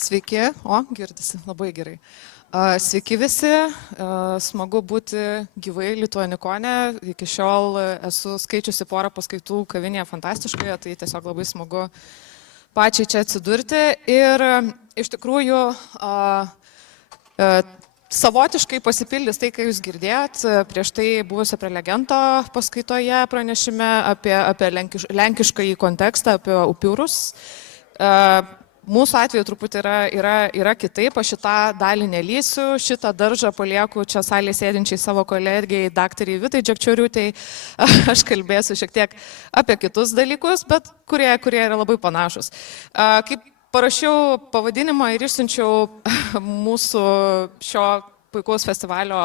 Sveiki, girdisi, labai gerai. Sveiki visi, smagu būti gyvai Lituanikone. Iki šiol esu skaičiusi porą paskaitų kavinėje fantastiškoje, tai tiesiog labai smagu pačiai čia atsidurti. Ir iš tikrųjų savotiškai pasipildys tai, ką jūs girdėjot prieš tai buvusio prelegento paskaitoje pranešime apie lenkiškąjį kontekstą, apie upiurus. Mūsų atveju truputį yra kitaip, aš šitą dalį nelysiu, šitą daržą palieku čia salėje sėdinčiai savo kolegijai, daktariai Vitai Džekčioriūtei. Aš kalbėsiu šiek tiek apie kitus dalykus, bet kurie yra labai panašus. Kaip parašiau pavadinimą ir išsiunčiau mūsų šio puikaus festivalio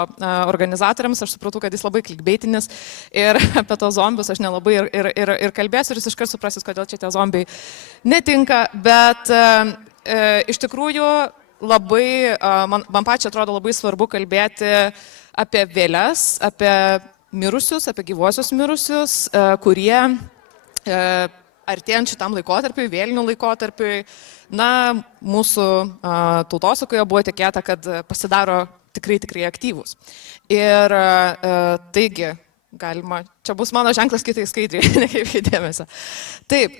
organizatoriams, aš supratau, kad jis labai klikbeitinis ir apie tos zombius aš nelabai ir kalbėsiu ir jūs iškart suprasit, kodėl čia tie zombiai netinka, bet iš tikrųjų labai, man pačiai atrodo labai svarbu kalbėti apie vėles, apie mirusius, apie gyvuosius mirusius, kurie artėjant šitam laikotarpiui, vėlinių laikotarpiui, mūsų tautosakoje buvo tikėta, kad pasidaro tikrai aktyvūs. Ir taigi, galima, čia bus mano ženklas kitai skaidriai, nekreipkite dėmesio. Taip,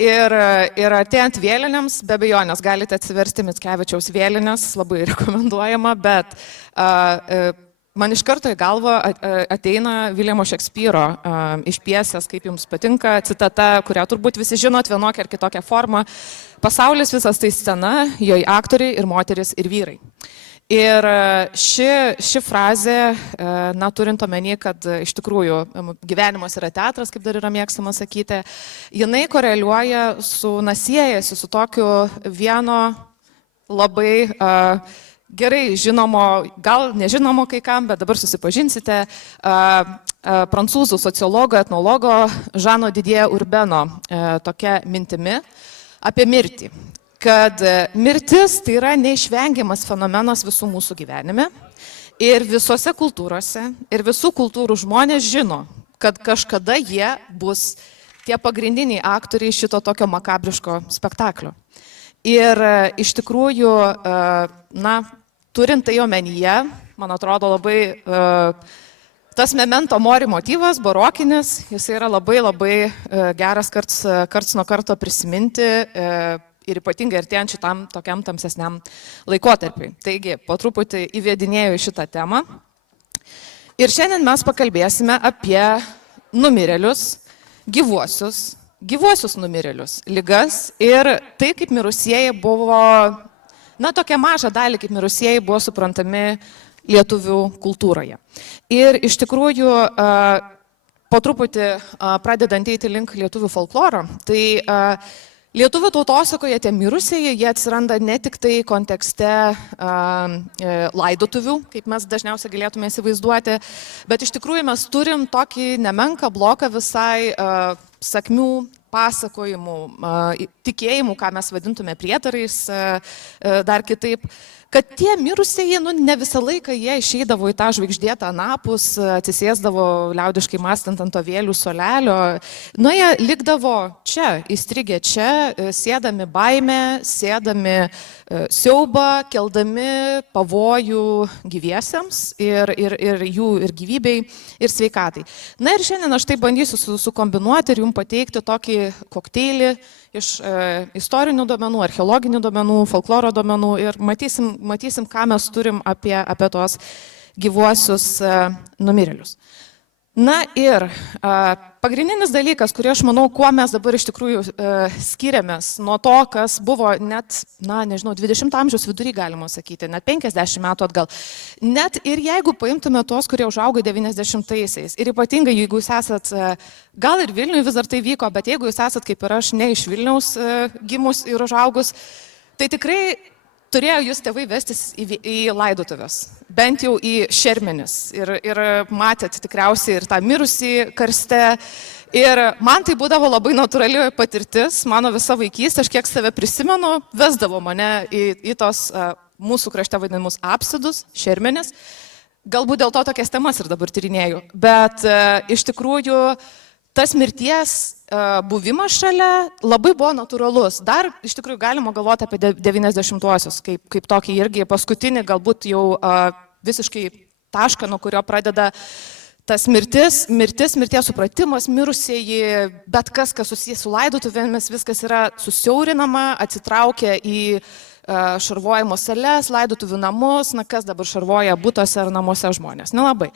ir artėjant vėlinėms, be abejonės, galite atsiversti Mickevičiaus vėlinės, labai rekomenduojama, bet man iš karto į galvą ateina Viljamo Šekspyro iš pjesės, kaip jums patinka, citata, kurią turbūt visi žinot vienokią ar kitokią formą. Pasaulis visas tai scena, joje aktoriai ir moteris ir vyrai. Ir ši frazė, turint omeny, kad iš tikrųjų gyvenimas yra teatras, kaip dar yra mėgstama sakyti, jinai koreliuoja siejasi su tokiu vieno labai gerai žinomo, gal nežinomo kai kam, bet dabar susipažinsite, prancūzų sociologo, etnologo Žano Didie Urbeno tokia mintimi apie mirtį. Kad mirtis tai yra neišvengiamas fenomenas visų mūsų gyvenime ir visose kultūrose ir visų kultūrų žmonės žino, kad kažkada jie bus tie pagrindiniai aktoriai šito tokio makabriško spektaklio. Ir iš tikrųjų, turint tai omenyje, man atrodo labai tas memento mori motyvas, barokinis, jis yra labai geras karts nuo karto prisiminti ir ypatingai artėjant šitam tokiam tamsesniam laikotarpiui. Taigi, po truputį įvedinėjau šitą temą. Ir šiandien mes pakalbėsime apie numirėlius, gyvuosius numirėlius, ligas ir tai, kaip mirusieji buvo, tokia maža dalį, kaip mirusieji buvo suprantami lietuvių kultūroje. Ir iš tikrųjų, po truputį pradedant eiti link lietuvių folkloro, tai lietuvių tautosakoje tie mirusieji, jie atsiranda ne tik tai kontekste laidotuvių, kaip mes dažniausiai galėtume įsivaizduoti, bet iš tikrųjų mes turim tokį nemenką bloką visai sakmių, pasakojimų, tikėjimų, ką mes vadintume prietarais, dar kitaip, kad tie mirusieji, ne visą laiką jie išeidavo į tą žvaigždėtą anapus, atsisėsdavo liaudiškai mąstant ant to vėlių solelio, jie likdavo čia, įstrigę čia, sėdami baimę, sėdami siaubą, keldami pavojų gyviesiems ir jų ir gyvybei ir sveikatai. Ir šiandien aš tai bandysiu sukombinuoti ir jums pateikti tokį kokteilį iš istorinių duomenų, archeologinių duomenų, folkloro duomenų ir matysim, ką mes turim apie tos gyvuosius numirėlius. Ir pagrindinis dalykas, kurį aš manau, kuo mes dabar iš tikrųjų skiriamės nuo to, kas buvo net, 20 amžiaus vidury galima sakyti, net 50 metų atgal. Net ir jeigu paimtume tuos, kurie užaugo 90-aisiais, ir ypatingai, jeigu jūs esat, gal ir Vilniuje vis dar tai vyko, bet jeigu jūs esat kaip ir aš, ne iš Vilniaus gimus ir užaugus, tai tikrai turėjo jūs tėvai vestis į laidotuvės, bent jau į šermenis ir matėt tikriausiai ir tą mirusį karste. Ir man tai būdavo labai natūrali patirtis, mano visa vaikystė, aš kiek save prisimenu, vesdavo mane į tos mūsų krašte vadinamus apsidus, šermenis. Galbūt dėl to tokias temas ir dabar tyrinėju, bet iš tikrųjų tas mirties buvimas šalia labai buvo natūralus. Dar iš tikrųjų galima galvoti apie 90-uosius, kaip tokį irgi paskutinį galbūt jau visiškai tašką, nuo kurio pradeda tas mirties supratimas, mirusieji, bet kas susijęs su laidotuvėmis, viskas yra susiaurinama, atsitraukia į šarvojimo sales, laidotuvių namus, na kas dabar šarvoja būtose ar namuose žmonės, nelabai.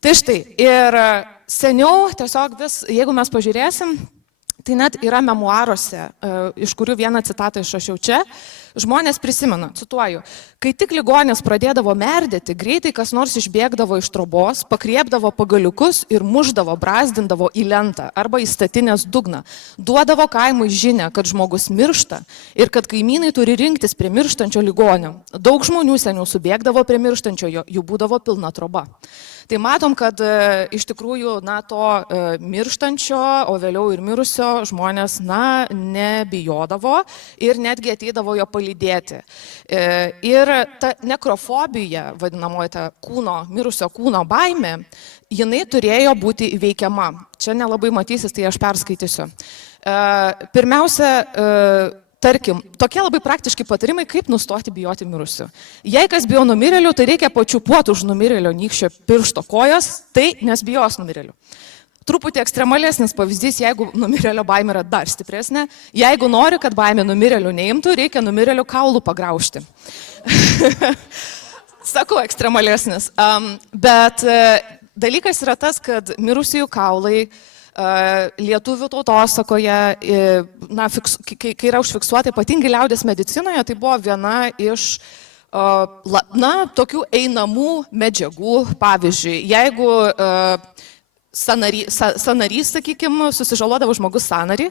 Tai štai, ir seniau tiesiog jeigu mes pažiūrėsim, tai net yra memuaruose, iš kurių vieną citatą išrašiau čia, žmonės prisimena, cituoju, kai tik ligonis pradėdavo merdėti, greitai kas nors išbėgdavo iš trobos, pakriepdavo pagaliukus ir muždavo, brazdindavo į lentą arba į statinės dugną, duodavo kaimui žinią, kad žmogus miršta ir kad kaimynai turi rinktis prie mirštančio ligonio. Daug žmonių seniau subėgdavo prie mirštančiojo, jų būdavo pilna troba. Tai matom, kad iš tikrųjų, to mirštančio, o vėliau ir mirusio žmonės, nebijodavo ir netgi ateidavo jo palydėti. Ir ta nekrofobija, vadinamoji ta mirusio kūno baimė, jinai turėjo būti įveikiama. Čia nelabai matysis, tai aš perskaitysiu. Pirmiausia, tarkim, tokie labai praktiški patarimai, kaip nustoti bijoti mirusių. Jei kas bijo numirėlių, tai reikia pačiupuoti už numirėlio nykščio piršto kojos, tai nes bijos numirėlių. Truputį ekstremalesnis pavyzdys, jeigu numirėlio baimė yra dar stipresnė. Jeigu nori, kad baimė numirėlių neimtų, reikia numirėlių kaulų pagraužti. Sakau, ekstremalesnis. Bet dalykas yra tas, kad mirusiųjų kaulai lietuvių tautosakoje, kai yra užfiksuota, ypatingai liaudės medicinoje, tai buvo viena iš tokių einamų medžiagų. Pavyzdžiui, jeigu sanarys, sakykime, susižalodavo žmogus sanarį,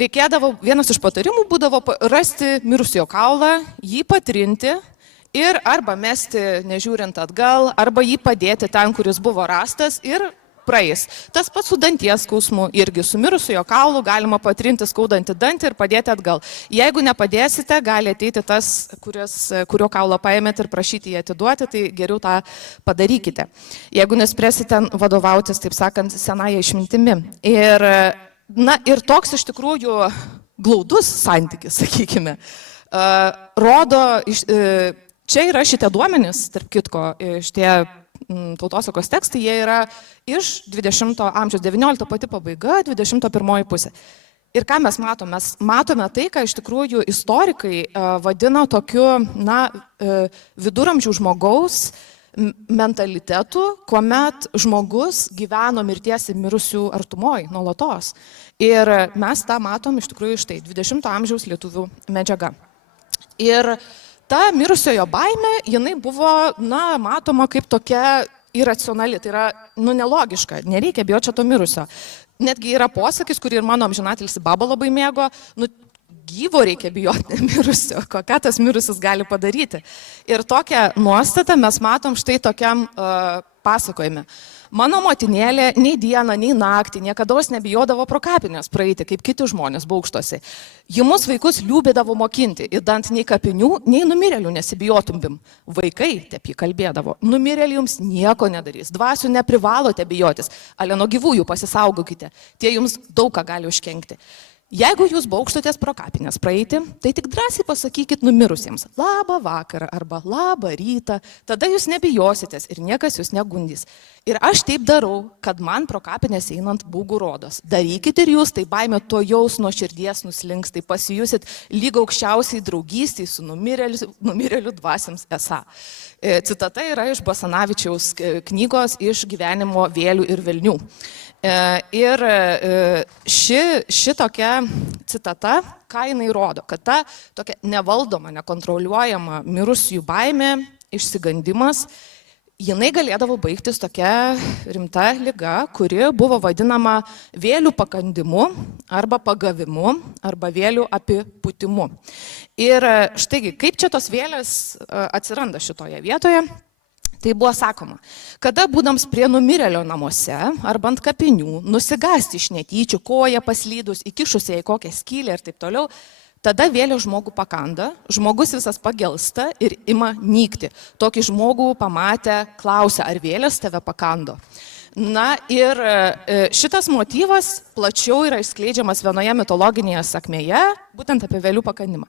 reikėdavo, vienas iš patarimų būdavo rasti mirusiojo kaulą, jį patrinti ir arba mesti nežiūrint atgal, arba jį padėti ten, kuris buvo rastas ir praeis. Tas pats su danties skausmu irgi, su mirusiojo kaulu galima patrinti skaudantį dantį ir padėti atgal. Jeigu nepadėsite, gali ateiti tas, kurio kaulą paėmėt ir prašyti jį atiduoti, tai geriau tą padarykite. Jeigu nespręsite vadovautis, taip sakant, senąją išmintimi. Ir toks iš tikrųjų glaudus santykis, sakykime, rodo, čia yra šitie duomenys, tarp kitko, šitie tautosakos tekstai, jie yra iš 20 amžiaus, 19 pati pabaiga, 21 pusė. Ir ką mes matome? Mes matome tai, ką iš tikrųjų istorikai vadina tokiu, viduramžių žmogaus mentalitetu, kuomet žmogus gyveno mirties ir mirusių artumoj, nuolatos. Ir mes tą matom iš tikrųjų štai 20 amžiaus lietuvių medžiaga. Ir ta mirusiojo baimė, jinai buvo, matoma kaip tokia iracionali, tai yra, nelogiška, nereikia bijoti čia to mirusio. Netgi yra posakis, kurį ir mano amžinatilis Baba labai mėgo, gyvo reikia bijoti mirusio, ką tas mirusis gali padaryti. Ir tokią nuostatą mes matom štai tokiam pasakojime. Mano motinėlė nei dieną, nei naktį niekada nebijodavo pro kapines praeiti, kaip kiti žmonės baukštosi. Ji mus vaikus liūbėdavo mokinti, įdant nei kapinių, nei numirėlių nesibijotumbim. Vaikai, taip jį kalbėdavo, numirėlių jums nieko nedarys, dvasių neprivalote bijotis, ale nuo gyvųjų pasisaugokite, tie jums daug ką gali užkenkti. Jeigu jūs baukštotės pro kapines praeiti, tai tik drąsiai pasakykit numirusiems labą vakarą arba labą rytą, tada jūs nebijositės ir niekas jūs negundys. Ir aš taip darau, kad man pro kapines einant būgų rodos. Darykit ir jūs, tai baimė to jaus nuo širdies nuslinks, tai pasijusit lyg aukščiausiai draugystiai su numirėlių dvasiams esą. Citata yra iš Basanavičiaus knygos Iš gyvenimo vėlių ir velnių. Ir ši tokia citata, ką jinai rodo, kad ta tokia nevaldoma, nekontroliuojama mirusiųjų baimė, išsigandimas, jinai galėdavo baigtis tokia rimta liga, kuri buvo vadinama vėlių pakandimu arba pagavimu arba vėlių apipūtimu. Ir štai, kaip čia tos vėlės atsiranda šitoje vietoje? Tai buvo sakoma, kada būdams prie numirėlio namuose arba ant kapinių, nusigasti iš netyčių, koją paslydus, įkišusią į kokią skylę ir taip toliau, tada vėlio žmogų pakanda, žmogus visas pagelsta ir ima nykti. Tokį žmogų pamatę klausia, ar vėlės tave pakando. Na ir šitas motyvas plačiau yra išskleidžiamas vienoje mitologinėje sakmėje, būtent apie vėlių pakandimą.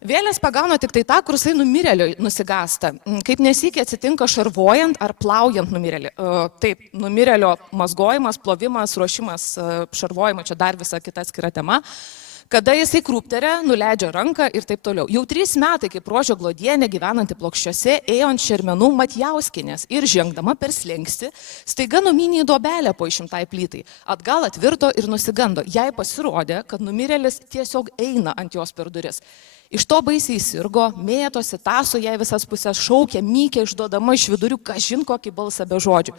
Vėlės pagauna tik tai tą, kur jisai numirėlio nusigasta, kaip nesykiai atsitinka šarvojant ar plaujant numirėlį. Taip, numirėlio mazgojimas, plovimas, ruošimas šarvojimo, čia dar visa kita atskira tema. Kada jisai krūpteria, nuleidžia ranką ir taip toliau. Jau 3 metai, kaip Rožio Glodienė gyvenanti Plokščiuose, ėjo ant šermenų Matjauskinės ir žengdama per slenkstį, staiga numynė į duobelę po 100 plytai. Atgal atvirto ir nusigando. Jai pasirodė, kad numirėlis tiesiog eina ant jos per duris. Iš to baisiai sirgo, mėtosi, taso jai visas pusės, šaukė, mykė, išduodama iš vidurių, kažin kokį balsą be žodžių.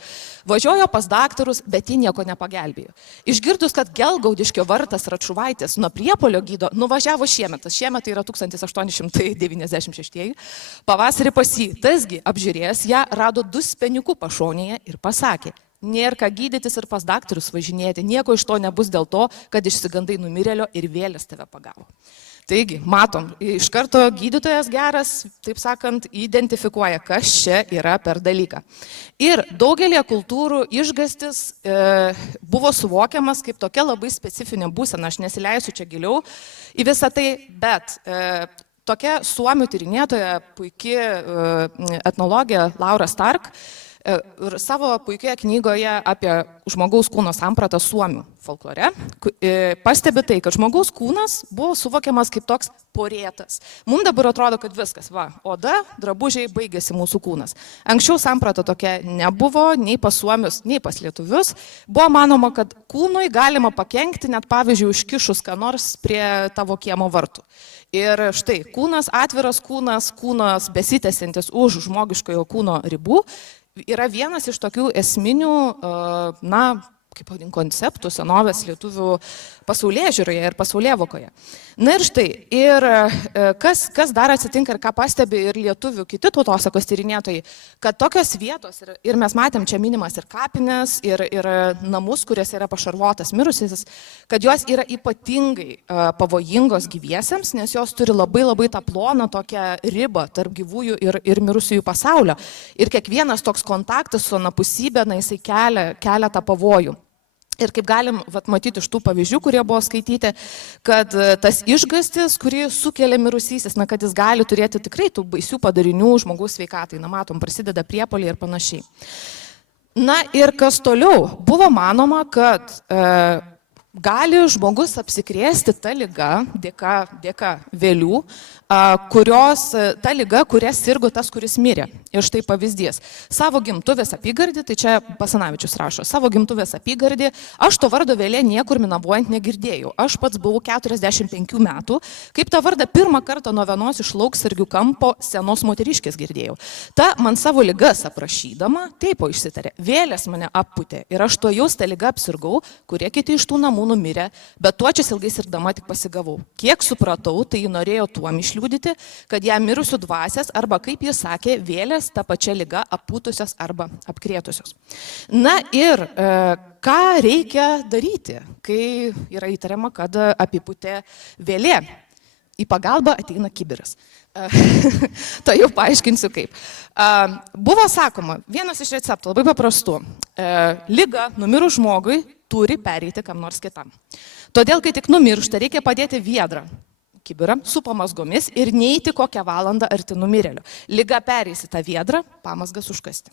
Važiuojo pas daktarus, bet ji nieko nepagelbėjo. Išgirdus, kad Gelgaudiškio vartas Račuvaitės nuo Priepolio gydo, nuvažiavo šiemet tai yra 1896, pavasarį pas jį, tasgi apžiūrėjęs ją, rado 2 speniukų pašonėje ir pasakė: nėra ką gydytis ir pas daktarus važinėti, nieko iš to nebus dėl to, kad išsigandai numirėlio ir vėlės tave pagavo. Taigi, matom, iš karto gydytojas geras, taip sakant, identifikuoja, kas čia yra per dalyką. Ir daugelį kultūrų išgastis buvo suvokiamas kaip tokia labai specifinė būsena. Aš nesileisiu čia giliau į visą tai, bet tokia suomių tyrinėtoja, puikia etnologė Laura Stark, ir savo puikioje knygoje apie žmogaus kūno sampratą suomių folklore pastebi tai, kad žmogaus kūnas buvo suvokiamas kaip toks porėtas. Mums dabar atrodo, kad viskas, oda, drabužiai, baigėsi mūsų kūnas. Anksčiau samprata tokia nebuvo, nei pas suomius, nei pas lietuvius. Buvo manoma, kad kūnui galima pakenkti, net pavyzdžiui, užkišus ką nors prie tavo kiemo vartų. Ir štai, kūnas, atviras kūnas, kūnas besitęsiantis už žmogiškojo kūno ribų, yra vienas iš tokių esminių, konceptų senovės lietuvių pasaulėžiūroje ir pasaulėvokoje. Na ir štai, kas dar atsitinka ir ką pastebi ir lietuvių kiti tautosakos tyrinėtojai, kad tokios vietos, ir mes matėm čia minimas ir kapines, ir namus, kuriuose yra pašarvotas mirusysis, kad jos yra ypatingai pavojingos gyviesiems, nes jos turi labai tą ploną tokią ribą tarp gyvųjų ir mirusiųjų pasaulio. Ir kiekvienas toks kontaktas su anapusybė, jisai kelia tą pavojų. Ir kaip galim matyti iš tų pavyzdžių, kurie buvo skaityti, kad tas išgastis, kurį sukelia mirusysis, kad jis gali turėti tikrai tų baisių padarinių žmogaus sveikatai. Matom, prasideda priepuoliai ir panašiai. Na ir kas toliau? Buvo manoma, kad gali žmogus apsikrėsti tą ligą dėka vėlių, ta liga, kuria sirgo tas, kuris mirė. Ir štai pavyzdys. Savo gimtuvės apygardį, tai čia Basanavičius rašo, savo gimtuvės apygardį, aš to vardo vėlė niekur minavoojant negirdėjau. Aš pats buvau 45 metų, kaip tą vardą pirmą kartą nuo vienos iš Lauksargių kampo senos moteriškės girdėjau. Ta man savo ligas aprašydama, taip išsitarė, vėlės mane apputė ir aš to jaus tą ligą apsirgau, kurie kiti iš tų namų numirė, bet tuo čia ilgai sirdama tik pasigavau. Kiek supratau, tai ji norėjo tuom išliūdyti, kad ją mirusių dvasias arba, kaip jis sakė, vėlės tą pačią ligą apūtusios arba apkrėtusios. Na ir ką reikia daryti, kai yra įtariama, kad apipūtė vėlė? Į pagalbą ateina kibiras. Tai jau paaiškinsiu kaip. Buvo sakoma, vienas iš receptų, labai paprastų, liga numirus žmogui turi pereiti kam nors kitam. Todėl, kai tik numiršta, reikia padėti viedrą kibirą su pamazgomis ir neiti kokią valandą arti numirėlio. Liga pereis į tą viedrą, pamazgas užkasti.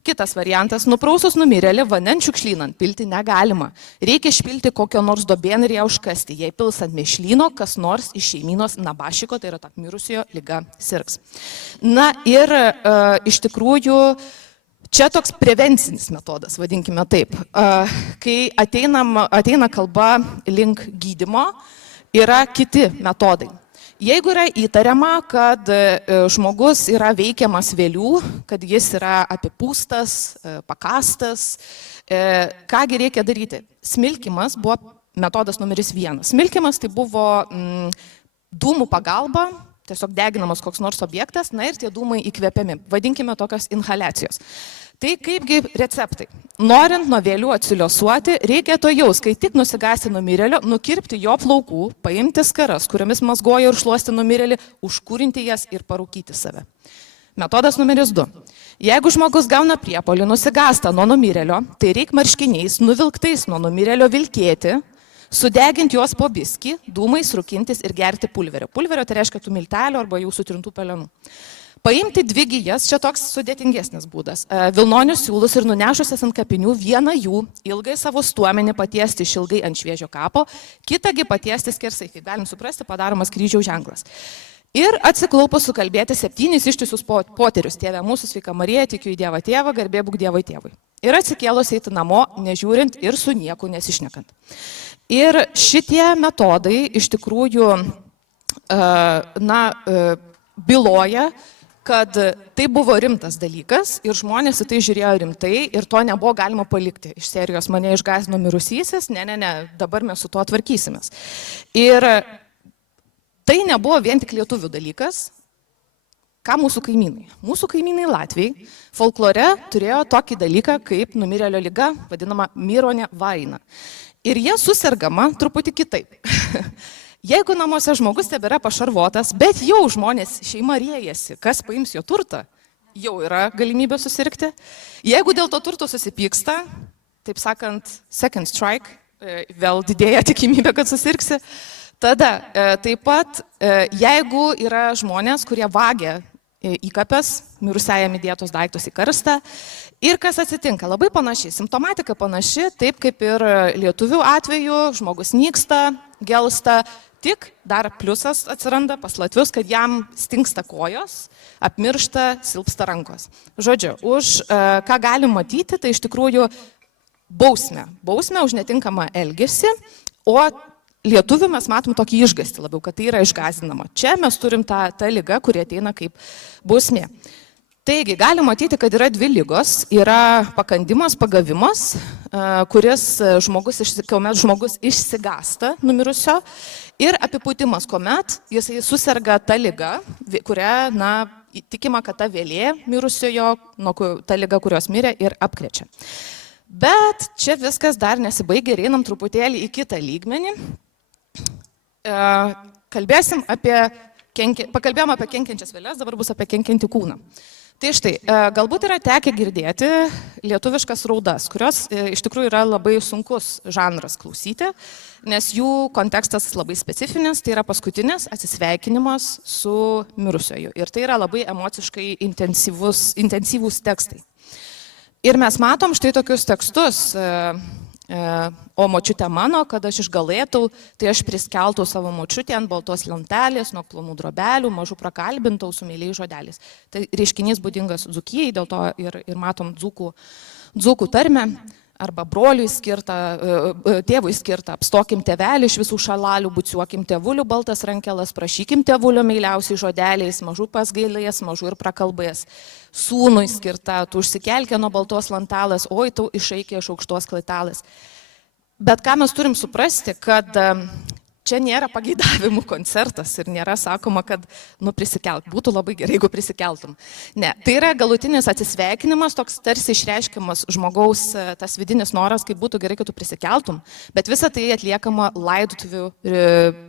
Kitas variantas, nuprausus numirėlį, vandens šiukšlynant pilti negalima. Reikia išpilti kokio nors dobėn ir ją užkasti. Jei pils ant mėšlyno, kas nors iš šeimynos nabašiko, tai yra ta mirusiojo liga sirgs. Na ir iš tikrųjų, čia toks prevencinis metodas, vadinkime taip. Kai ateina kalba link gydymo, yra kiti metodai. Jeigu yra įtariama, kad žmogus yra veikiamas vėlių, kad jis yra apipūstas, pakastas, kągi reikia daryti? Smilkymas buvo metodas numeris 1. Smilkymas tai buvo dūmų pagalba, tiesiog deginamas koks nors objektas, na ir tie dūmai įkvepiami. Vadinkime tokios inhaliacijos. Tai kaipgi receptai. Norint nuo vėlių atsiliosuoti, reikia to jaus, kai tik nusigąsti numirėlio, nukirpti jo plaukų, paimti skaras, kuriomis mazgoja ir šluosti numirėlį, užkūrinti jas ir parūkyti save. Metodas numeris 2. Jeigu žmogus gauna priepolį, nusigasta nuo numirėlio, tai reik marškiniais, nuvilktais nuo numirėlio vilkėti, sudeginti juos po biskį, dūmais rūkintis ir gerti pulverio. Pulverio tai reiškia tų miltelių arba jau sutrintų pelenų. Paimti 2 gijas, čia toks sudėtingesnis būdas, vilnonius siūlus ir nunešusias ant kapinių, vieną jų ilgai savo stuomenį patiesti išilgai ant šviežio kapo, kitągi patiesti skersai, kaip galim suprasti, padaromas kryžiaus ženklas. Ir atsiklaupus sukalbėti 7 ištisus poterius, Tėve mūsų, sveika Marija, tikiu į Dievą Tėvą, garbė būk Dievui Tėvui. Ir atsikėlus eiti namo, nežiūrint ir su nieku nesišnekant. Ir šitie metodai iš tikrųjų byloja, kad tai buvo rimtas dalykas ir žmonės į tai žiūrėjo rimtai ir to nebuvo galima palikti. Iš serijos mane išgąsdino mirusysis, ne, dabar mes su tuo tvarkysimės. Ir tai nebuvo vien tik lietuvių dalykas. Ką mūsų kaimynai? Mūsų kaimynai Latviai folklore turėjo tokį dalyką kaip numirėlio liga, vadinama mironė vaina. Ir jie susergama truputį kitaip. Jeigu namuose žmogus tebėra pašarvotas, bet jau žmonės šeima riejasi, kas paims jo turtą, jau yra galimybė susirgti. Jeigu dėl to turto susipyksta, taip sakant, second strike, vėl didėja tikimybė, kad susirgsi. Tada taip pat, jeigu yra žmonės, kurie vagia įkapės, mirusiajam įdėtos daiktus į karstą. Ir kas atsitinka? Labai panašiai, simptomatika panaši, taip kaip ir lietuvių atveju, žmogus nyksta, gelsta, tik dar pliusas atsiranda pas latvius, kad jam stingsta kojos, apmiršta, silpsta rankos. Žodžiu, už ką galim matyti, tai iš tikrųjų bausmę. Bausmę už netinkamą elgesį, o lietuvių mes matom tokį išgąstį labiau, kad tai yra išgąsdinama. Čia mes turim tą ligą, kuri ateina kaip bausmė. Taigi, galim matyti, kad yra 2 ligos. Yra pakandimas, pagavimas, kuomet žmogus išsigąsta numirusio, ir apipūtimas, kuomet jisai suserga tą ligą, kurią, tikima, kad ta vėlė mirusiojo, ta liga, kurios mirė, ir apkrečia. Bet čia viskas dar nesibaigia ir einam truputėlį į kitą lygmenį. Pakalbėjom apie kenkiančias vėles, dabar bus apie kenkiantį kūną. Tai štai, galbūt yra tekę girdėti lietuviškas raudas, kurios iš tikrųjų yra labai sunkus žanras klausyti, nes jų kontekstas labai specifinis, tai yra paskutinis atsisveikinimas su mirusioju. Ir tai yra labai emociškai intensyvūs tekstai. Ir mes matom štai tokius tekstus. O močiutė mano, kad aš išgalėtau, tai aš priskeltau savo močiutę ant baltos lentelės, nuo plonų drobelių, mažų prakalbintau su meiliais žodeliais. Tai reiškinys būdingas Dzūkijai, dėl to ir matom dzūkų tarmę, arba broliui skirtą, tėvui skirtą, apstokim tėvelį iš visų šalalių, bučiuokim tėvulių baltas rankelas, prašykim tėvulio meiliausiai žodeliais, mažų pasgailės, mažų ir prakalbės. Sūnui skirta, tu užsikelkė nuo baltos lantalas, oi, tu išeikė iš aukštos klaitalės. Bet ką mes turim suprasti, kad čia nėra pageidavimų koncertas ir nėra sakoma, kad prisikelk, būtų labai gerai, jeigu prisikeltum. Ne, tai yra galutinis atsisveikinimas, toks tarsi išreiškiamas žmogaus tas vidinis noras, kaip būtų gerai, kad tu prisikeltum, bet visa tai atliekama laidotuvių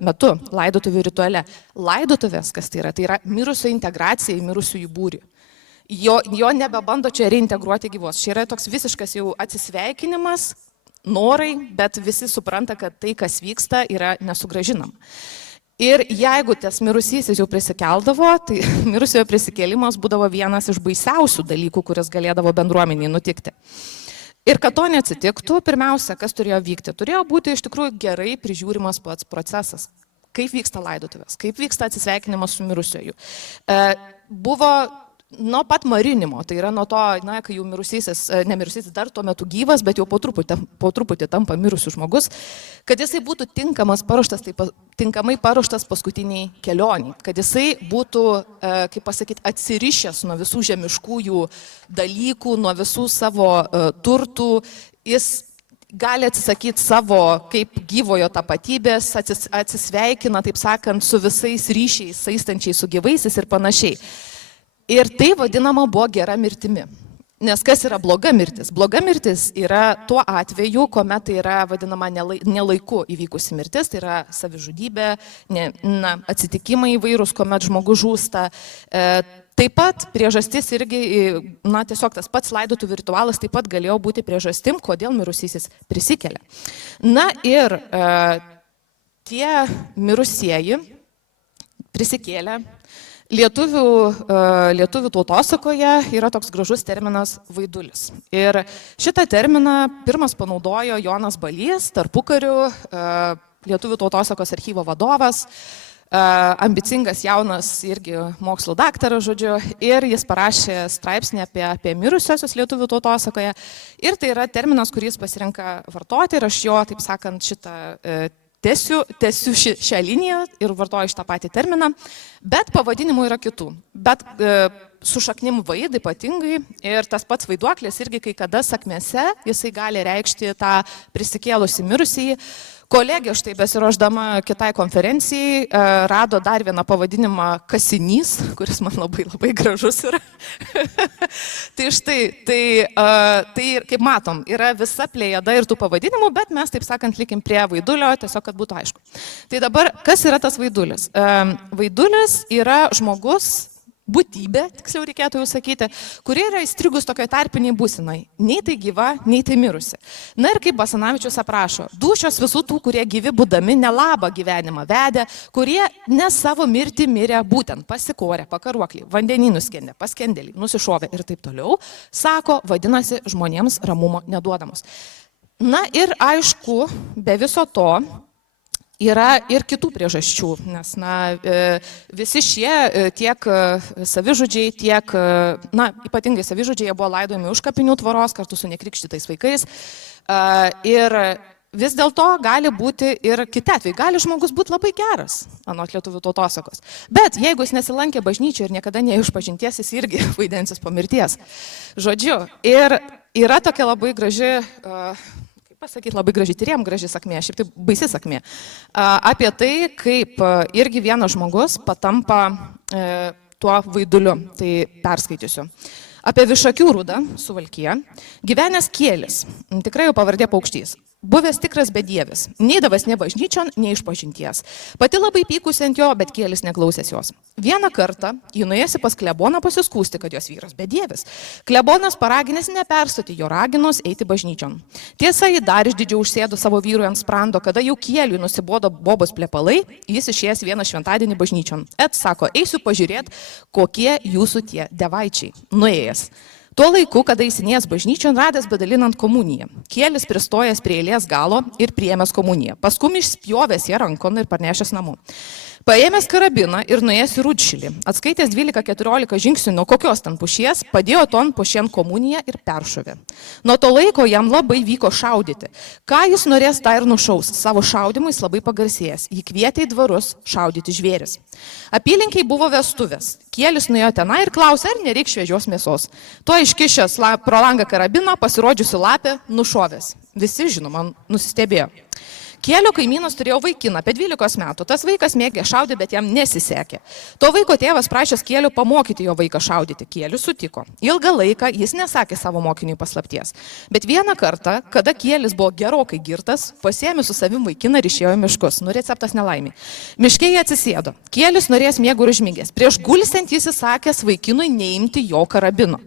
metu, laidotuvių rituale. Laidotuvės, kas tai yra mirusio integracija į mirusiųjų būrį. Jo nebebando čia reintegruoti gyvos. Čia yra toks visiškas jau atsisveikinimas, norai, bet visi supranta, kad tai, kas vyksta, yra nesugrąžinama. Ir jeigu tas mirusysis jau prisikeldavo, tai mirusiojo prisikėlimas būdavo vienas iš baisiausių dalykų, kuris galėdavo bendruomeniai nutikti. Ir kad to neatsitiktų, pirmiausia, kas turėjo vykti? Turėjo būti iš tikrųjų gerai prižiūrimas pats procesas. Kaip vyksta laidotuvės, kaip vyksta atsisveikinimas su mirusioju. Buvo nuo pat marinimo, tai yra nuo to, kai jau mirusysis dar tuo metu gyvas, bet jau po truputį tampa mirusių žmogus, kad jisai būtų tinkamai paruoštas paskutiniai kelioniai, kad jisai būtų, kaip pasakyti, atsirišęs nuo visų žemiškųjų dalykų, nuo visų savo turtų, jis gali atsisakyti savo kaip gyvojo tapatybės, atsisveikina, taip sakant, su visais ryšiais, saistančiais su gyvaisiais ir panašiai. Ir tai vadinama buvo gera mirtimi. Nes kas yra bloga mirtis? Bloga mirtis yra tuo atveju, kuomet tai yra vadinama nelaiku įvykusi mirtis, tai yra savižudybė, atsitikimai įvairūs, kuomet žmogus žūsta. Taip pat priežastis irgi, tiesiog tas pats laidotuvių ritualas taip pat galėjo būti priežastim, kodėl mirusysis prisikelia. Na ir tie mirusieji prisikėlė. Lietuvių tautosakoje yra toks gražus terminas vaidulis. Ir šitą terminą pirmas panaudojo Jonas Balys, tarpukariu Lietuvių tautosakos archyvo vadovas, ambicingas jaunas irgi mokslo daktaras, žodžiu, ir jis parašė straipsnį apie mirusiosius Lietuvių tautosakoje. Ir tai yra terminas, kurį jis pasirenka vartoti, ir aš jo, taip sakant, šitą tęsiu šią liniją ir vartoju šitą patį terminą, bet pavadinimų yra kitų. Bet su šaknim vaid ypatingai, ir tas pats vaiduoklis irgi kai kada sakmėse jisai gali reikšti tą prisikėlusį mirusįjį. Kolegė štai besiruošdama kitai konferencijai rado dar vieną pavadinimą kasinys, kuris man labai gražus yra. Tai štai, tai kaip matom, yra visa plejada ir tų pavadinimų, bet mes, taip sakant, likim prie vaidulio, tiesiog, kad būtų aišku. Tai dabar, kas yra tas vaidulis? Vaidulis yra žmogus, būtybė, tiksliau reikėtų jau sakyti, kuri yra įstrigus tokioje tarpiniai būsinai. Nei tai gyva, nei tai mirusi. Na ir kaip Basanavičius aprašo, dūšios visų tų, kurie gyvi būdami nelabą gyvenimą vedė, kurie ne savo mirtį mirė būtent pasikorė, pakaruoklį, vandenį nuskendė, paskendėlį, nusišovė ir taip toliau, sako, vadinasi, žmonėms ramumo neduodamos. Na ir aišku, be viso to, yra ir kitų priežasčių, nes visi šie tiek savižudžiai, tiek, ypatingai savižudžiai, jie buvo laidojami už kapinių tvoros kartu su nekrikštytais vaikais. Ir vis dėlto gali būti ir kiti atvejai. Gali žmogus būti labai geras, anot Lietuvių tautosakos. Bet jeigu jis nesilankė bažnyčioje ir niekada neėjo išpažinties, jis irgi vaidensis po mirties. Žodžiu, ir yra tokia labai graži... pasakyti, labai gražiai tyrėm, graži sakmė, šiaip tai baisi sakmė, apie tai, kaip irgi vienas žmogus patampa tuo vaiduliu, tai perskaitysiu. Apie Višakių Rudą, Suvalkiją, gyvenęs Kėlis, tikrai jau pavardė Paukštys, buvęs tikras bedievis, neidavęs ne bažnyčion, ne išpažinties. Pati labai pykusi ant jo, bet Kėlis neklausęs jos. Vieną kartą ji nuėjusi pas kleboną pasiskųsti, kad jos vyras bedievis. Klebonas paraginęs neperstoti jo raginos eiti bažnyčion. Tiesa, ji dar išdidžiau užsėdo savo vyrui ant sprando, kada jau Kėliui nusibodo bobos plepalai, jis išėjęs vieną šventadienį bažnyčion. Sako, eisiu pažiūrėti, kokie jūsų tie devaičiai. Nuėjęs. Tuo laiku, kada įsinėjęs bažnyčion, radęs bedalinant komuniją. Kėlis pristojęs prie eilės galo ir priėmęs komuniją. Paskum išspjovęs ją rankon ir parnešęs namo. Paėmęs karabiną ir nuėjęs į Rudšilį, atskaitęs 12-14 žingsnių nuo kokios ten pušies, padėjo ton pušien komuniją ir peršovė. Nuo to laiko jam labai vyko šaudyti. Ką jis norės, tą ir nušaus. Savo šaudimais labai pagarsėjęs. Jį kvietė į dvarus šaudyti žvėris. Apylinkiai buvo vestuvės. Kėlis nuėjo tenai ir klausė, ar nereik šviežios mėsos. Tuo iškišęs pro langą karabiną, pasirodžiusi lapę, nušovęs. Visi, žinoma, nusistebėjo. Kėlio kaimynas turėjo vaikiną apie 12 metų. Tas vaikas mėgė šaudyti, bet jam nesisekė. To vaiko tėvas prašęs Kėlio pamokyti jo vaiką šaudyti. Kėlius sutiko. Ilgą laiką jis nesakė savo mokiniui paslapties. Bet vieną kartą, kada Kėlis buvo gerokai girtas, pasiėmė su savim vaikiną ir išėjo į miškus. Receptas nelaimė. Miške jie atsisėdo. Kėlis norėjęs miegų ir užmigęs. Prieš gulstent jis įsakęs vaikinui neimti jo karabino.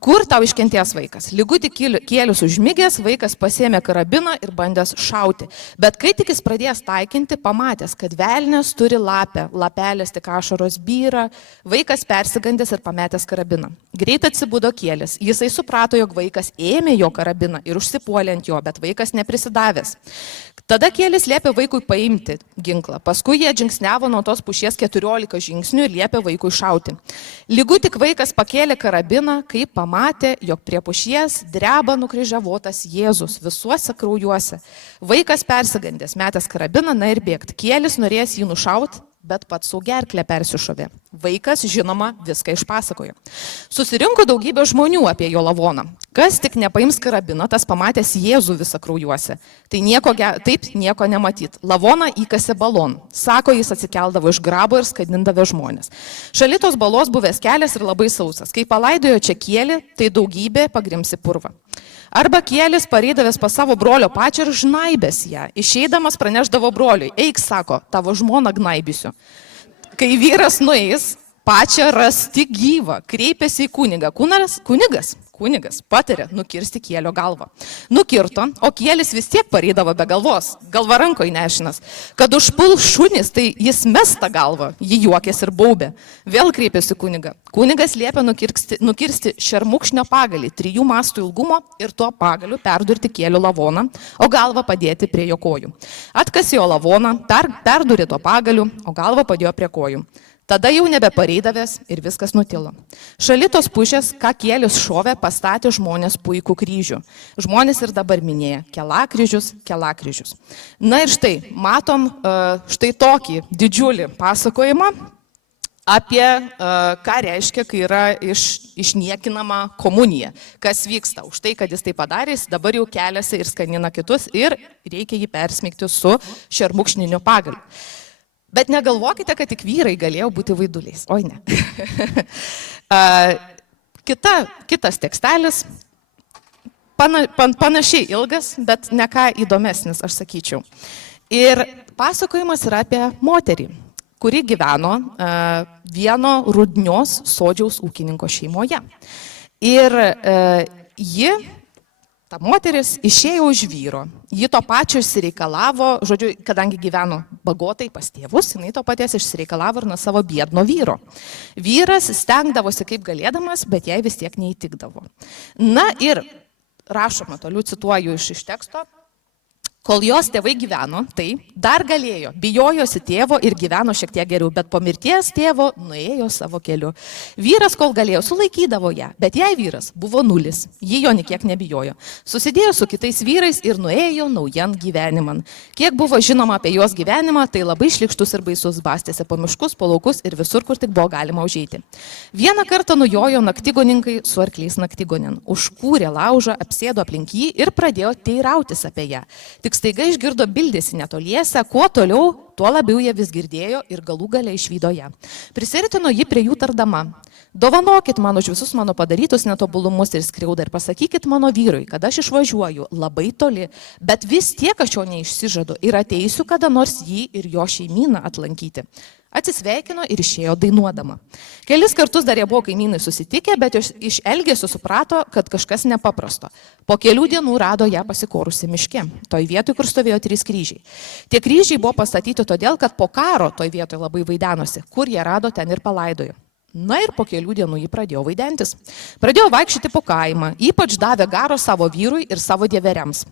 Kur tau iškenties vaikas? Lygutį Kėlius užmigęs, vaikas pasiėmė karabiną ir bandęs šauti. Bet kai tik jis pradėjęs taikinti, pamatęs, kad velnias turi lapę, lapelės tik ašaros byra, vaikas persigandęs ir pametęs karabiną. Greit atsibudo Kėlis. Jisai suprato, jog vaikas ėmė jo karabiną ir užsipuolė ant jo, bet vaikas neprisidavęs. Tada Kėlis liepė vaikui paimti ginklą. Paskui jie žingsniavo nuo tos pušies 14 žingsnių ir liepė vaikui šauti. Lygu tik vaikas pakėlė karabiną, kaip pamatė, jog prie pušies dreba nukryžiavotas Jėzus visuose kraujuose. Vaikas persigandęs, metęs karabiną, na ir bėgti. Kėlis norėjęs jį nušauti, bet pats sau gerklę persišovė. Vaikas, žinoma, viską išpasakojo. Susirinko daugybė žmonių apie jo lavoną. Kas tik nepaims karabiną, tas pamatęs Jėzų visą kraujuose. Tai taip nieko nematyt. Lavoną įkasė balon. Sako, jis atsikeldavo iš grabo ir skandindavo žmonės. Šalia tos balos buvęs kelias ir labai sausas. Kai palaidojo čia kielį, tai daugybė pagrimsi purvą. Arba kielis pareidavęs pas savo brolio pačią ir žnaibęs ją. Išeidamas praneždavo broliui, eik, sako, tavo žmoną gnaibysiu. Kai vyras nueis, pačią rasti gyvą, kreipėsi į kunigą. Kunigas patarė nukirsti kielio galvą. Nukirto, o kielis vis tiek pareidavo be galvos, galva rankoje nešinas. Kad užpul šunis, tai jis mesta galvą, jį juokės ir baubė. Vėl kreipėsi kunigą. Kunigas liepė nukirsti šermukšnio pagalį, 3 mastų ilgumo ir tuo pagaliu perdurti kielio lavoną, o galvą padėti prie jo kojų. Atkasė jo lavoną, perdurė tuo pagaliu, o galvą padėjo prie kojų. Tada jau nebepareidavęs ir viskas nutilo. Šalia tos pušės, ką kielis šovė, pastatė žmonės puikų kryžių. Žmonės ir dabar minėja kelakryžius. Na ir štai, matom štai tokį didžiulį pasakojimą apie ką reiškia, kai yra išniekinama komunija. Kas vyksta už tai, kad jis tai padarys, dabar jau keliasi ir skanina kitus ir reikia jį persmeigti su šermukšniniu pagaliu. Bet negalvokite, kad tik vyrai galėjo būti vaiduliais. Oi ne. Kitas tekstelis, panašiai ilgas, bet ne ką įdomesnis, aš sakyčiau. Ir pasakojimas yra apie moterį, kuri gyveno vieno Rudnios Sodžiaus ūkininko šeimoje. Ir ta moteris išėjo už vyro, ji to pačio išsireikalavo, žodžiu, kadangi gyveno bagotai pas tėvus, jinai to paties išsireikalavo ir nuo savo biedno vyro. Vyras stengdavosi kaip galėdamas, bet jai vis tiek neįtikdavo. Na ir rašoma, toliau cituoju iš teksto, kol jos tėvai gyveno, tai dar galėjo, bijojosi tėvo ir gyveno šiek tiek geriau, bet po mirties tėvo nuėjo savo keliu. Vyras, kol galėjo, sulaikydavo ją, bet jai vyras buvo 0, ji jo niekiek nebijojo. Susidėjo su kitais vyrais ir nuėjo naujan gyveniman. Kiek buvo žinoma apie jos gyvenimą, tai labai šlykštus ir baisus, bastėsi po miškus, po laukus ir visur, kur tik buvo galima užeiti. Vieną kartą nujojo naktigoninkai su arkliais naktigonin, užkūrė laužą, apsėdo aplink jį ir pradėjo teirautis apie ją. Tik staiga išgirdo bildėsi netoliese, kuo toliau, tuo labiau jie vis girdėjo ir galų gale išvydo ją. Prisirtino ji prie jų tardama. Dovanokit man už visus mano padarytus netobulumus ir skriaudą ir pasakykit mano vyrui, kad aš išvažiuoju labai toli, bet vis tiek aš jo neišsižadu ir ateisiu kada nors jį ir jo šeimyną atlankyti. Atsisveikino ir išėjo dainuodama. Kelis kartus dar jie buvo kaimynai susitikę, bet iš elgesio suprato, kad kažkas nepaprasto. Po kelių dienų rado ją pasikorusi miške, toj vietoj, kur stovėjo 3 kryžiai. Tie kryžiai buvo pastatyti todėl, kad po karo toj vietoj labai vaidenosi, kur jie rado, ten ir palaidojo. Na ir po kelių dienų jį pradėjo vaidentis. Pradėjo vaikščioti po kaimą, ypač davė garo savo vyrui ir savo dieveriams.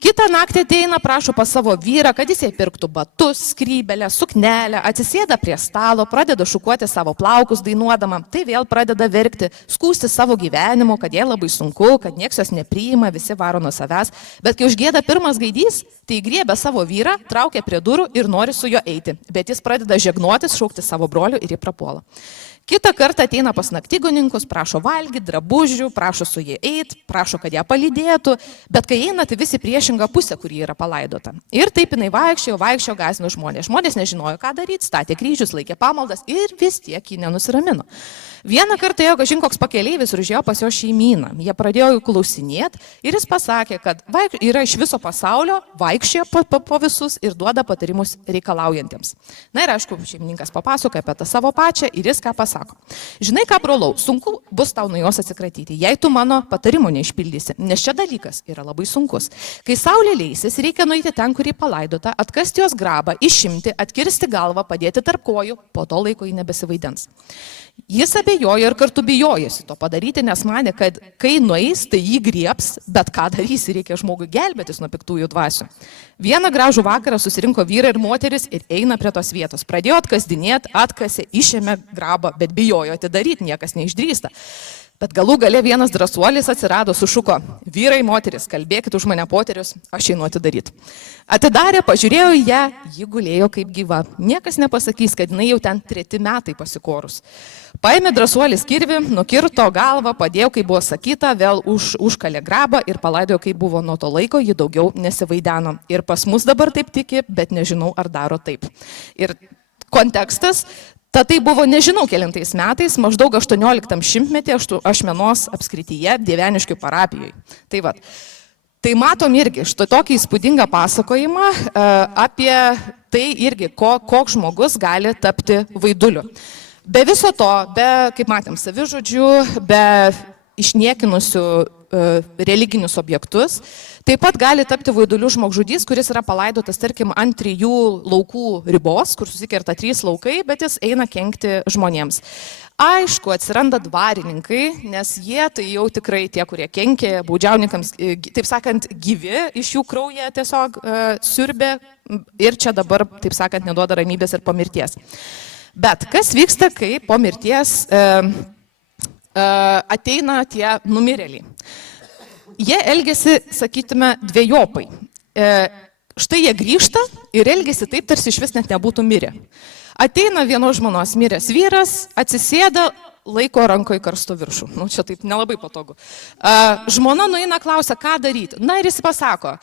Kitą naktį ateina, prašo pas savo vyrą, kad jis jai pirktų batus, skrybelę, suknelę, atsisėda prie stalo, pradeda šukuoti savo plaukus dainuodama, tai vėl pradeda verkti, skųsti savo gyvenimu, kad jai labai sunku, kad nieks jos nepriima, visi varo nuo savęs, bet kai užgieda pirmas gaidys, tai griebia savo vyrą, traukia prie durų ir nori su juo eiti, bet jis pradeda žegnotis, šaukti savo brolių ir jį prapuola. Kitą kartą ateina pas naktigoninkus, prašo valgyti, drabužių, prašo su jie eiti, prašo, kad ją palydėtų, bet kai eina, tai visi priešingą pusę, kur jį yra palaidota. Ir taip jinai vaikščiojo, gąsdino žmonės. Žmonės nežinojo, ką daryti, statė kryžius, laikė pamaldas ir vis tiek jį nenusiramino. Vieną kartą ėjo kažin koks pakeleivis ir užėjo pas jo šeimyną. Jie pradėjo jų klausinėti ir jis pasakė, kad yra iš viso pasaulio, vaikščioja po visus ir duoda patarimus reikalaujantiems. Na ir aišku, šeimininkas papasakoja apie tą savo pačią ir jis ką pasako. Žinai ką, brolau, sunku bus tau nuo jos atsikratyti, jei tu mano patarimo neišpildysi, nes čia dalykas yra labai sunkus. Kai saulė leisis, reikia nueiti ten, kur jį palaidota, atkasti jos grabą, išimti, atkirsti galvą, padėti tarp kojų, po to laiko jį nebesivaidens. Jis abejojo ir kartu bijojosi to padaryti, nes manė, kad kai nueis, tai jį griebs, bet ką darysi, reikia žmogui gelbėtis nuo piktųjų dvasių. Vieną gražų vakarą susirinko vyrai ir moteris ir eina prie tos vietos. Pradėjo atkasdinėti, atkasė, išėmė grabą, bet bijojo atidaryti, niekas neišdrįsta. Bet galų gale vienas drąsuolis atsirado, sušuko: vyrai, moteris, kalbėkit už mane poterius, aš einu atidaryti. Atidarė, pažiūrėjo į ją, ji gulėjo kaip gyva. Niekas nepasakys, kad jinai jau ten 3 metai pasikorus. Paėmė drąsuolis kirvį, nukirto galvą, padėjo, kaip buvo sakyta, vėl užkalė grabą ir palaidojo, kaip buvo. Nuo to laiko ji daugiau nesivaideno. Ir pas mus dabar taip tiki, bet nežinau, ar daro taip. Ir kontekstas. Tai buvo, nežinau, kelintais metais, maždaug 18 šimtmetį Ašmenos apskrityje, Dieveniškių parapijoje. Tai matom irgi štai tokį įspūdingą pasakojimą apie tai irgi, koks žmogus gali tapti vaiduliu. Be viso to, be, kaip matėm, savižodžių, be išniekinusių religinius objektus, taip pat gali tapti vaiduliu žmogžudys, kuris yra palaidotas, tarkim, ant 3 laukų ribos, kur susikerta 3 laukai, bet jis eina kenkti žmonėms. Aišku, atsiranda dvarininkai, nes jie tai jau tikrai tie, kurie kenkė baudžiauninkams, taip sakant, gyvi, iš jų kraują tiesiog siurbė ir čia dabar, taip sakant, neduoda ramybės ir po mirties. Bet kas vyksta, kai po mirties ateina tie numirėliai? Jie elgiasi, sakytume, dvejopai. Štai jie grįžta ir elgiasi taip, tarsi iš vis net nebūtų mirę. Ateina vienos žmonos miręs vyras, atsisėda, laiko rankoje karsto viršų. Nu, čia taip nelabai patogu. Žmona nueina, klausia, ką daryti. Na ir jis pasako,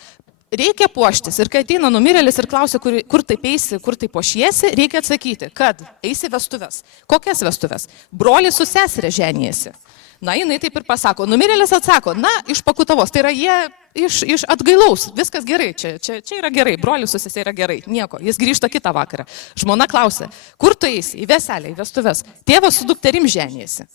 reikia puoštis. Ir kai ateina numirėlis ir klausia, kur taip eisi, kur taip puošiesi, reikia atsakyti, kad eisi vestuves. Kokias vestuves? Brolis su seserė ženijasi. Na, jinai taip ir pasako. Numirėlis atsako, na, iš Pakutavos. Tai yra jie iš Atgailaus. Viskas gerai, čia yra gerai. Brolis su seserė yra gerai. Nieko. Jis grįžta kitą vakarą. Žmona klausia, kur tu eisi? Į veselę, į vestuves. Tėvas su dukterim ženijasi.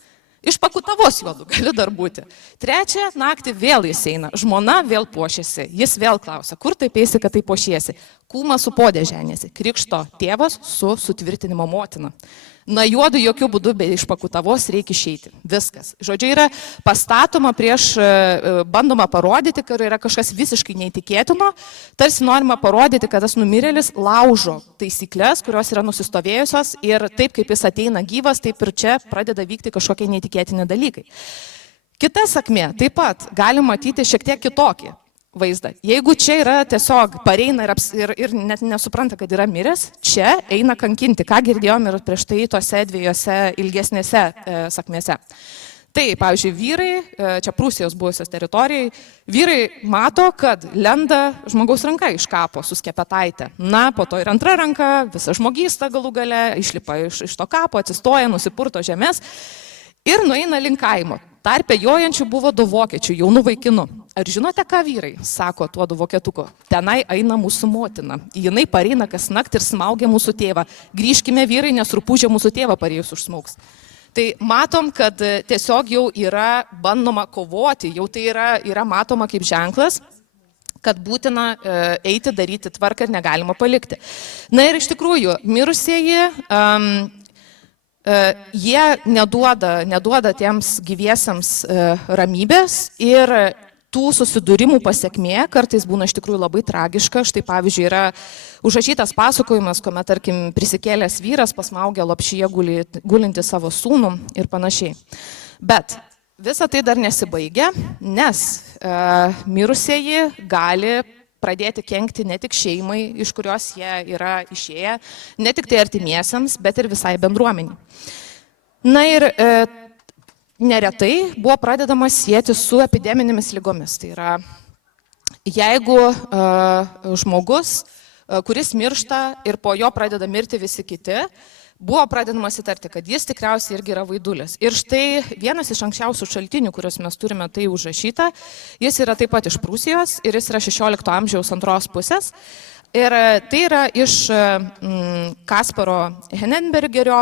Iš Pakutavos juodų gali dar būti. Trečią naktį vėl jis eina. Žmona vėl puošiasi. Jis vėl klausia, kur taip eisi, kad taip puošiesi? Kūmas su podė ženėsi. Krikšto tėvas su sutvirtinimo motina. Na, juodų jokių būdų, be iš Pakutavos reikia išeiti. Viskas. Žodžiu, yra pastatoma prieš, bandoma parodyti, kad yra kažkas visiškai neįtikėtino, tarsi norima parodyti, kad tas numirėlis laužo taisyklės, kurios yra nusistovėjusios ir taip, kaip jis ateina gyvas, taip ir čia pradeda vykti kažkokie neįtikėtini dalykai. Kita sakmė taip pat gali matyti šiek tiek kitokį vaizdą. Jeigu čia yra tiesiog pareina ir net nesupranta, kad yra miręs, čia eina kankinti, ką girdėjom ir prieš tai tose 2 ilgesnėse sakmėse. Tai, pavyzdžiui, vyrai, čia Prūsijos buvusios teritorijai, vyrai mato, kad lenda žmogaus ranka iš kapo su skepetaite. Na, po to ir antra ranka, visa žmogysta galų gale, išlipa iš to kapo, atsistoja, nusipurto žemės ir nueina link kaimo. Tarpe jojančių buvo 2 vokiečių, jaunų vaikinų. Ar žinote, ką vyrai, sako tuo 2 vokietuku? Tenai eina mūsų motina. Jinai pareina kas naktį ir smaugia mūsų tėvą. Grįžkime, vyrai, nes rupūžė mūsų tėvą parėjus užsmaugs. Tai matom, kad tiesiog jau yra bandoma kovoti, jau tai yra matoma kaip ženklas, kad būtina eiti, daryti tvarką ir negalima palikti. Na ir iš tikrųjų, mirusieji jie neduoda tiems gyviesiams ramybės ir tų susidūrimų pasiekmė kartais būna iš tikrųjų labai tragiška. Štai pavyzdžiui yra užrašytas pasakojimas, kuomet, tarkim, prisikėlęs vyras pasmaugia lopšyje gulinti savo sūnų ir panašiai. Bet visa tai dar nesibaigia, nes mirusieji gali pradėti kenkti ne tik šeimai, iš kurios jie yra išėję, ne tik tai artimiesiams, bet ir visai bendruomeniai. Na ir neretai buvo pradedama sieti su epideminėmis ligomis. Tai yra, jeigu žmogus, kuris miršta ir po jo pradeda mirti visi kiti, buvo pradedamas įtarti, kad jis tikriausiai irgi yra vaidulis. Ir štai vienas iš anksčiausių šaltinių, kuriuos mes turime tai užrašyta, jis yra taip pat iš Prūsijos ir jis yra 16 amžiaus antros pusės. Ir tai yra iš Kasparo Henenbergerio,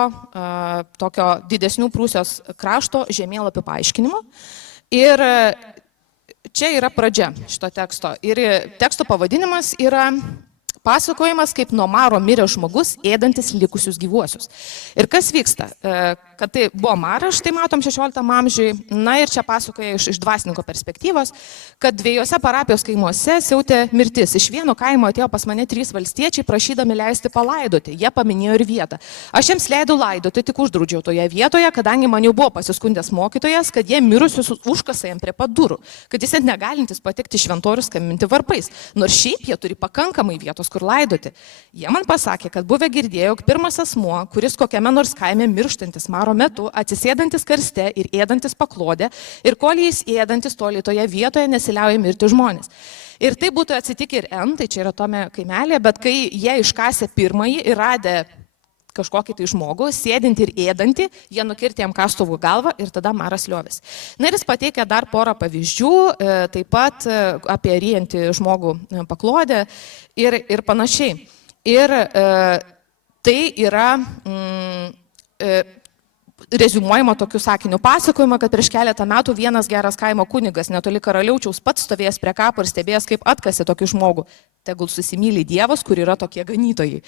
tokio didesnių Prūsijos krašto žemėlapių paaiškinimo. Ir čia yra pradžia šito teksto. Ir teksto pavadinimas yra pasakojimas, kaip nuo maro miręs žmogus ėdantis likusius gyvuosius. Ir kas vyksta? kad tai buvo Maras, štai matom 16 amžiui. Na ir čia pasakoja iš dvasininko perspektyvos, kad dviejose parapijos kaimuose siautė mirtis. Iš vieno kaimo atėjo pas mane 3 valstiečiai prašydami leisti palaidoti. Jie paminėjo ir vietą. Aš jiems leidau laidoti, tik uždraudžiau toje vietoje, kadangi man jau buvo pasiskundęs mokytojas, kad jie mirusius užkasa jam prie pat durų, kad jis net negalintis patekti šventorius skambinti varpais, nors šiaip jie turi pakankamai vietos, kur laidoti. Jie man pasakė, kad buvę girdėjo, jog pirmas asmuo, kuris kokiame nors kaime mirštantis maro metu, atsisėdantis karste ir ėdantis paklodę, ir kol jis ėdantis toli toje vietoje nesiliauja mirti žmonės. Ir tai būtų atsitikę ir N, tai čia yra tome kaimelėje, bet kai jie iškasė pirmąjį ir radė kažkokį tai žmogų, sėdinti ir ėdantį, jie nukirtė jam kastuvų galvą ir tada Maras liovės. Na ir jis pateikė dar porą pavyzdžių, taip pat apie ryjantį žmogų paklodę ir panašiai. Ir tai yra reziumuojama tokiu sakiniu pasakojimą, kad prieš keletą metų vienas geras kaimo kunigas netoli Karaliaučiaus pats stovėjęs prie kapo ir stebėjęs, kaip atkasė tokį žmogų. Tegul susimyli Dievas, kur yra tokie ganytojai.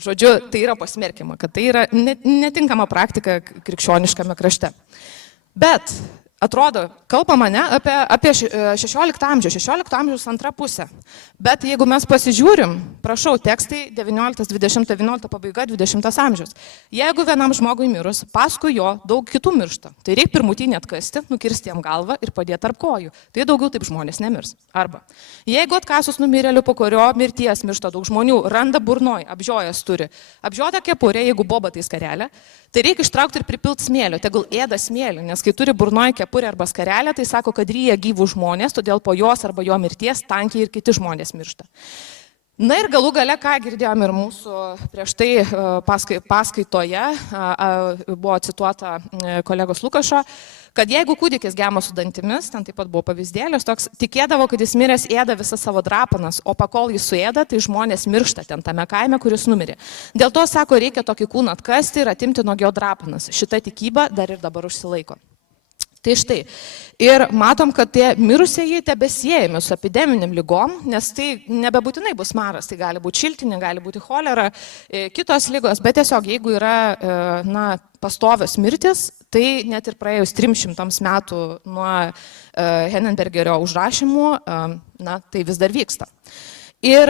Žodžiu, tai yra pasmerkiama, kad tai yra netinkama praktika krikščioniškame krašte. Bet atrodo, kalbama ne apie 16 amžių, 16 amžiaus antrą pusę. Bet jeigu mes pasižiūrim, prašau, tekstai 19, 20, 19 pabaiga, 20 amžiaus. Jeigu vienam žmogui mirus, paskui jo daug kitų miršta, tai reikia pirmutinį atkasti, nukirsti jam galvą ir padėti tarp kojų. Tai daugiau taip žmonės nemirs. Arba, jeigu atkasus numirėlių, po kurio mirties miršta daug žmonių, randa burnoj, apžiojas turi, apžiota kepurė, jeigu boba tai skarelė, tai reikia ištraukti ir pripilti smėlio, tegul ėda smėlį, nes kai turi burnoj kepurė arba skarelė, tai sako, kad ryja gyvų žmonės, todėl po jos arba jo mirties tankiai ir kiti žmonės miršta. Na ir galų gale, ką girdėjom ir mūsų prieš tai paskaitoje, buvo cituota kolegos Lukašo, kad jeigu kūdikis gema su dantimis, ten taip pat buvo pavyzdėlis, toks tikėdavo, kad jis miręs ėda visą savo drapanas, o pakol jis suėda, tai žmonės miršta ten tame kaime, kuris numirė. Dėl to, sako, reikia tokį kūną atkasti ir atimti nuo jo drapanas. Šita tikyba dar ir dabar užsilaiko. Tai štai. Ir matom, kad tie mirusieji tebesiejami su epideminiam lygom, nes tai nebebūtinai bus maras, tai gali būti šiltinė, gali būti cholera, kitos lygos, bet tiesiog jeigu yra pastovios mirtis, tai net ir praėjus 300 metų nuo Henenbergerio užrašymų, tai vis dar vyksta. Ir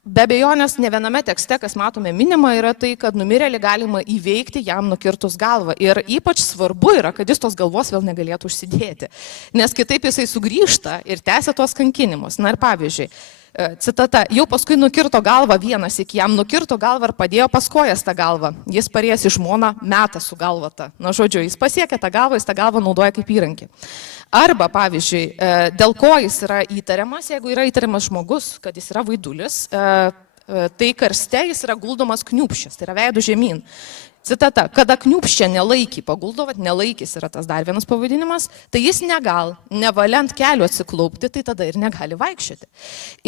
be abejonės, ne viename tekste, kas matome minima, yra tai, kad numirėlį galima įveikti jam nukirtus galvą. Ir ypač svarbu yra, kad jis tos galvos vėl negalėtų užsidėti. Nes kitaip jisai sugrįžta ir tęsia tuos kankinimus. Na ir pavyzdžiui, citata, jau paskui nukirto galvą vienas, iki jam nukirto galvą ir padėjo paskojas tą galvą. Jis parėjęs į žmoną metą su galvata. Na žodžiu, jis pasiekė tą galvą, jis tą galvą naudoja kaip įrankį. Arba, pavyzdžiui, dėl ko jis yra įtariamas, jeigu yra įtariamas žmogus, kad jis yra vaidulis, tai karste jis yra guldomas kniūpščias, tai yra veidų žemyn. Citata, kada kniūpščia nelaikį paguldo, nelaikys yra tas dar vienas pavadinimas, tai jis nevaliant kelių atsiklaupti, tai tada ir negali vaikščioti.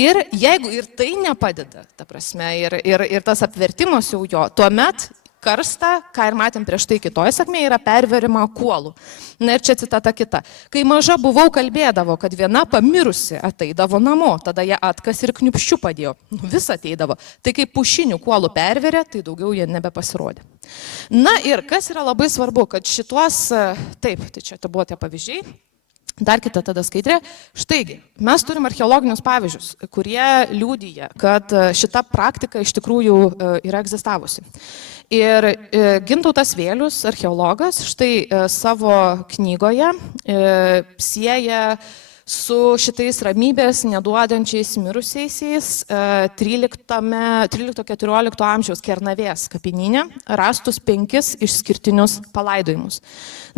Ir jeigu ir tai nepadeda, ta prasme, ir tas apvertimas jau jo, tuomet karstą, ką ir matėm prieš tai kitoje sakmėje, yra perverima kuolų. Na ir čia citata kita. Kai maža buvau, kalbėdavo, kad viena pamirusi ateidavo namo, tada ją atkas ir kniūpščių padėjo. Vis ateidavo. Tai kai pušinių kuolų perverė, tai daugiau jie nebepasirodė. Na ir kas yra labai svarbu, kad šituos, taip, tai čia buvo tie pavyzdžiai. Dar kita tada skaidrė. Štaigi, mes turim archeologinius pavyzdžius, kurie liudija, kad šita praktika iš tikrųjų yra egzistavusi. Ir Gintautas Vėlius, archeologas, štai savo knygoje sieja su šitais ramybės neduodančiais mirusiaisiais 13-14 amžiaus Kernavės kapinyne rastus 5 išskirtinius palaidojimus.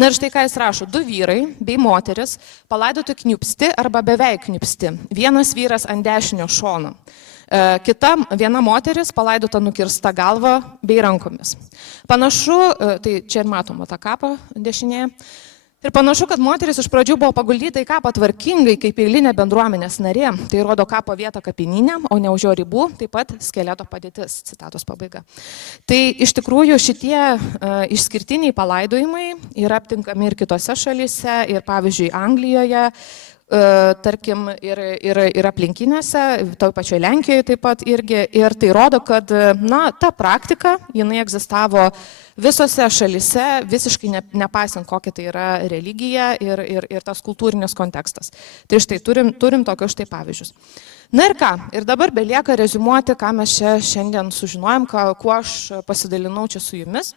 Na ir štai ką jis rašo, 2 vyrai bei moteris palaidoti kniūpsti arba beveik kniūpsti. Vienas vyras ant dešinio šono. Viena moteris palaidota nukirsta galva bei rankomis. Panašu, tai čia ir matoma tą kapą dešinėje. Ir panašu, kad moteris iš pradžių buvo paguldyta į kapą tvarkingai, kaip eilinė bendruomenės narė. Tai rodo kapo vietą kapinyne, o ne už jo ribų, taip pat skeleto padėtis, citatos pabaiga. Tai iš tikrųjų šitie išskirtiniai palaidojimai yra aptinkami ir kitose šalyse, ir pavyzdžiui Anglijoje, tarkim, ir aplinkinėse, toj pačioj Lenkijoje taip pat irgi. Ir tai rodo, kad, na, ta praktika, jinai egzistavo visose šalise, visiškai nepaisant, kokia tai yra religija ir tas kultūrinis kontekstas. Tai štai turim tokius štai pavyzdžius. Na ir ką, ir dabar belieka reziumuoti, ką mes čia šiandien sužinojom, kuo aš pasidalinau čia su jumis.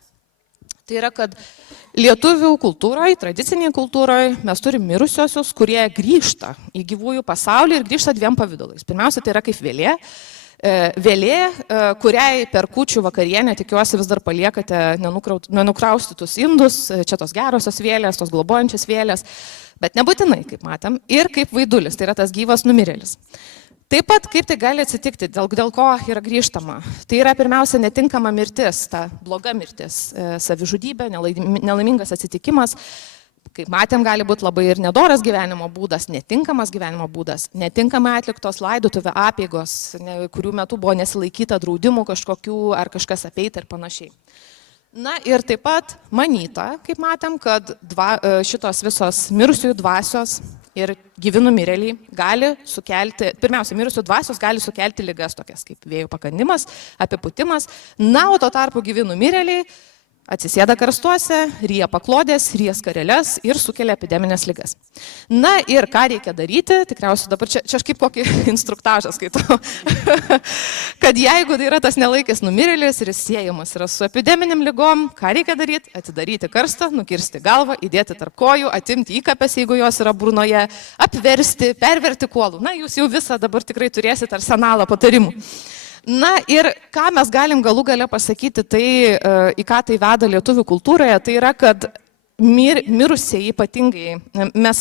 Tai yra, kad lietuvių kultūroje, tradiciniai kultūroje mes turim mirusiosius, kurie grįžta į gyvųjų pasaulį ir grįžta dviem pavydalais. Pirmiausia, tai yra kaip vėlė. Vėlė, kuriai per kūčių vakarienę, tikiuosi, vis dar paliekate nenukraustytus indus, čia tos gerosios vėlės, tos globojančios vėlės, bet nebūtinai, kaip matėm, ir kaip vaidulis, tai yra tas gyvas numirėlis. Taip pat, kaip tai gali atsitikti, dėl ko yra grįžtama. Tai yra pirmiausia netinkama mirtis, ta bloga mirtis, savižudybė, nelaimingas atsitikimas. Kaip matėm, gali būti labai ir nedoras gyvenimo būdas, netinkamas gyvenimo būdas, netinkamai atliktos laidotuvė apeigos, kurių metu buvo nesilaikyta draudimų kažkokių ar kažkas apeita ir panašiai. Na ir taip pat manyta, kaip matėm, kad šitos visos mirusiųjų dvasios ir gyvi numirėliai gali sukelti, pirmiausia, mirusių dvasios gali sukelti ligas tokias kaip vėjų pakandimas, apipūtimas, na, o tuo tarpu gyvi numirėliai atsisėda karstuose, ryja paklodės, ryja skareles ir sukelia epideminės ligas. Na ir ką reikia daryti, tikriausiai dabar čia aš kaip kokį instruktažą skaitau, kad jeigu tai yra tas nelaikęs numirėlis ir jis siejamas yra su epideminiam ligom, ką reikia daryti? Atidaryti karstą, nukirsti galvą, įdėti tarp kojų, atimti įkapes, jeigu jos yra burnoje, apversti, perverti kuolų. Na, jūs jau visą dabar tikrai turėsite arsenalą patarimų. Na ir ką mes galim galų gale pasakyti, tai į ką tai veda lietuvių kultūroje, tai yra, kad mirusieji ypatingai, mes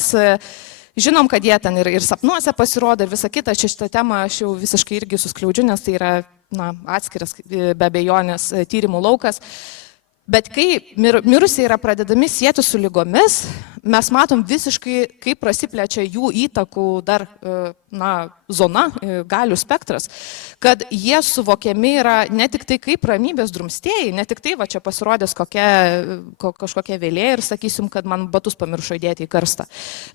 žinom, kad jie ten ir sapnuose pasirodo ir visą kitą, šitą temą aš jau visiškai irgi suskliaudžiu, nes tai yra atskiras be abejonės tyrimų laukas. Bet kai mirusieji yra pradedami sieti su lygomis, mes matom visiškai, kaip prasiplečia jų įtakų dar zona, galių spektras, kad jie suvokiami yra ne tik tai kaip ramybės drumstėjai, ne tik tai va čia pasirodės kažkokia vėlė ir sakysim, kad man batus pamiršo įdėti į karstą,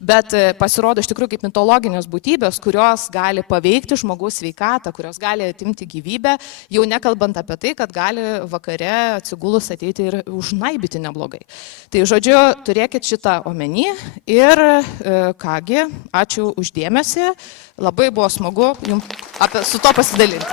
bet pasirodo iš tikrųjų kaip mitologinės būtybės, kurios gali paveikti žmogaus sveikatą, kurios gali atimti gyvybę, jau nekalbant apie tai, kad gali vakare atsigulus ateiti ir užnaibyti neblogai. Tai žodžiu, turėkit šitą omeny ir kągi, ačiū už dėmesį, labai buvo smagu jums su to pasidalinti.